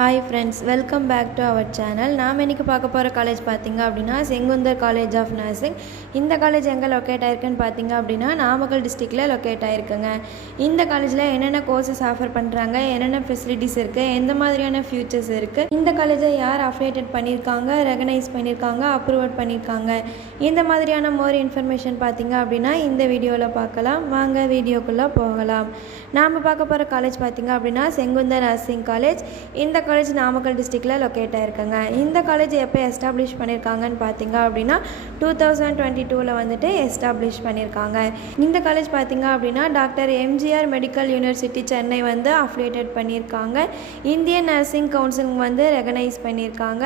Hi friends, welcome back to our channel. நாம் இன்னைக்கு பார்க்க போகிற காலேஜ் பார்த்தீங்க அப்படின்னா செங்குந்தர் காலேஜ் ஆஃப் நர்சிங். இந்த காலேஜ் எங்கே லொக்கேட் ஆயிருக்குன்னு பார்த்தீங்க அப்படின்னா நாமக்கல் டிஸ்ட்ரிக்டில் லொக்கேட் ஆயிருக்குங்க. இந்த காலேஜில் என்னென்ன கோர்சஸ் ஆஃபர் பண்ணுறாங்க, என்னென்ன ஃபெசிலிட்டிஸ் இருக்குது, எந்த மாதிரியான ஃபியூச்சர்ஸ் இருக்குது, இந்த காலேஜை யார் அஃபிலியேட்டட் பண்ணியிருக்காங்க, ரெகனைஸ் பண்ணியிருக்காங்க, அப்ரூவ் பண்ணியிருக்காங்க, இந்த மாதிரியான மோர் இன்ஃபர்மேஷன் பார்த்தீங்க அப்படின்னா இந்த வீடியோவில் பார்க்கலாம். வாங்க வீடியோக்குள்ளே போகலாம். நாம் பார்க்க போகிற காலேஜ் பார்த்தீங்க அப்படின்னா செங்குந்தர் நர்சிங் காலேஜ். இந்த காலேஜ் நாமக்கல் டிஸ்ட்ரிக்டில் லொக்கேட் ஆயிருக்காங்க. இந்த காலேஜ் எப்போ எஸ்டாப்ளிஷ் பண்ணியிருக்காங்கன்னு பார்த்தீங்க அப்படின்னா 2022 வந்துட்டு எஸ்டாப்ளிஷ் பண்ணியிருக்காங்க. இந்த காலேஜ் பார்த்தீங்க அப்படின்னா doctor MGR medical university Chennai வந்து அஃபிலியேட்டட் பண்ணியிருக்காங்க. இந்தியன் நர்சிங் கவுன்சில் வந்து ரெகனைஸ் பண்ணியிருக்காங்க.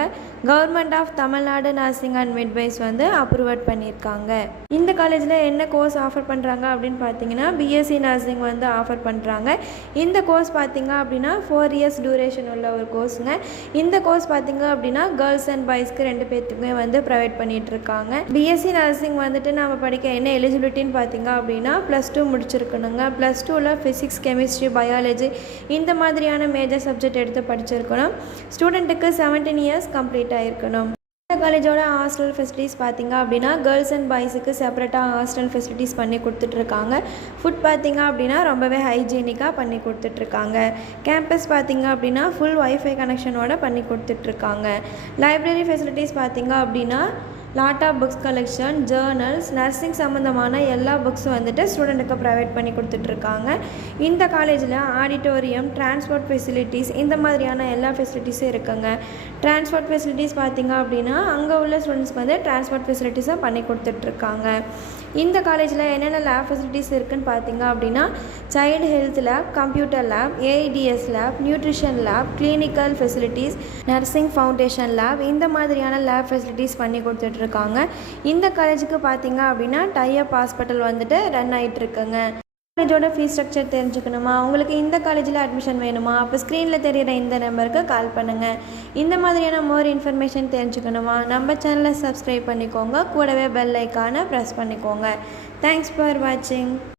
Government of Tamil Nadu nursing and midwives வந்து அப்ரூவ் பண்ணியிருக்காங்க. இந்த காலேஜில் என்ன கோர்ஸ் ஆஃபர் பண்ணுறாங்க அப்படின்னு பார்த்தீங்கன்னா பிஎஸ்சி நர்சிங் வந்து ஆஃபர் பண்ணுறாங்க. இந்த கோர்ஸ் பார்த்தீங்க அப்படின்னா 4 இயர்ஸ் டியூரேஷன் உள்ள ஒரு கோர்ஸுங்க. இந்த கோர்ஸ் பார்த்தீங்க அப்படின்னா கேர்ள்ஸ் அண்ட் பாய்ஸ்க்கு 2 பேர்த்துக்குமே வந்து ப்ரொவைட் பண்ணிட்டு இருக்காங்க. பிஎஸ்சி நர்சிங் வந்துட்டு நம்ம படிக்க என்ன எலிஜிபிலிட்டின்னு பார்த்தீங்க அப்படின்னா +2 முடிச்சிருக்கணுங்க. +2ல் ஃபிசிக்ஸ், கெமிஸ்ட்ரி, பயாலஜி இந்த மாதிரியான மேஜர் சப்ஜெக்ட் எடுத்து படிச்சிருக்கணும். ஸ்டூடெண்ட்டுக்கு 17 இயர்ஸ் கம்ப்ளீட் ஆகிருக்கணும். இந்த காலேஜோட ஹாஸ்டல் ஃபெசிலிட்டிஸ் பார்த்தீங்க அப்படின்னா கேர்ள்ஸ் அண்ட் பாய்ஸுக்கு செப்பரேட்டாக ஹாஸ்டல் ஃபெசிலிட்டிஸ் பண்ணி கொடுத்துட்ருக்காங்க. ஃபுட் பார்த்தீங்க அப்படின்னா ரொம்பவே ஹைஜீனிக்காக பண்ணி கொடுத்துட்ருக்காங்க. கேம்பஸ் பார்த்தீங்க அப்படின்னா ஃபுல் வைஃபை கனெக்ஷனோட பண்ணி கொடுத்துட்ருக்காங்க. லைப்ரரி ஃபெசிலிட்டிஸ் பார்த்தீங்க அப்படின்னா lot of books collection, journals, nursing சம்மந்தமான எல்லா புக்ஸும் வந்துட்டு ஸ்டூடெண்ட்டுக்கு ப்ரொவைட் பண்ணி கொடுத்துட்ருக்காங்க. இந்த காலேஜில் ஆடிட்டோரியம், டிரான்ஸ்போர்ட் ஃபெசிலிட்டிஸ் இந்த மாதிரியான எல்லா ஃபெசிலிட்டிஸும் இருக்குங்க. டிரான்ஸ்போர்ட் ஃபெசிலிட்டிஸ் பார்த்தீங்க அப்படின்னா அங்கே உள்ள ஸ்டூடெண்ட்ஸ்க்கு வந்து டிரான்ஸ்போர்ட் ஃபெசிலிட்டிஸும் பண்ணி கொடுத்துட்ருக்காங்க. இந்த காலேஜில் என்னென்ன லேப் ஃபெசிலிட்டிஸ் இருக்குதுன்னு பார்த்தீங்க அப்படின்னா child health lab, computer lab, AIDS lab, nutrition lab, clinical facilities, nursing foundation lab இந்த மாதிரியான லேப் ஃபெசிலிட்டிஸ் பண்ணி கொடுத்துட்ருக்காங்க. இந்த காலேஜுக்கு பார்த்தீங்க அப்படின்னா டைஅப் ஹாஸ்பிட்டல் வந்துட்டு ரன் ஆகிட்டுருக்குங்க. காலேஜோட ஃபீஸ் ஸ்ட்ரக்சர் தெரிஞ்சுக்கணுமா, உங்களுக்கு இந்த காலேஜில் அட்மிஷன் வேணுமா, அப்போ ஸ்க்ரீனில் தெரிகிற இந்த நம்பருக்கு கால் பண்ணுங்கள். இந்த மாதிரியான மோர் இன்ஃபர்மேஷன் தெரிஞ்சுக்கணுமா, நம்ம சேனலை சப்ஸ்கிரைப் பண்ணிக்கோங்க, கூடவே பெல் ஐக்கானை ப்ரெஸ் பண்ணிக்கோங்க. தேங்க்ஸ் ஃபார் வாட்சிங்.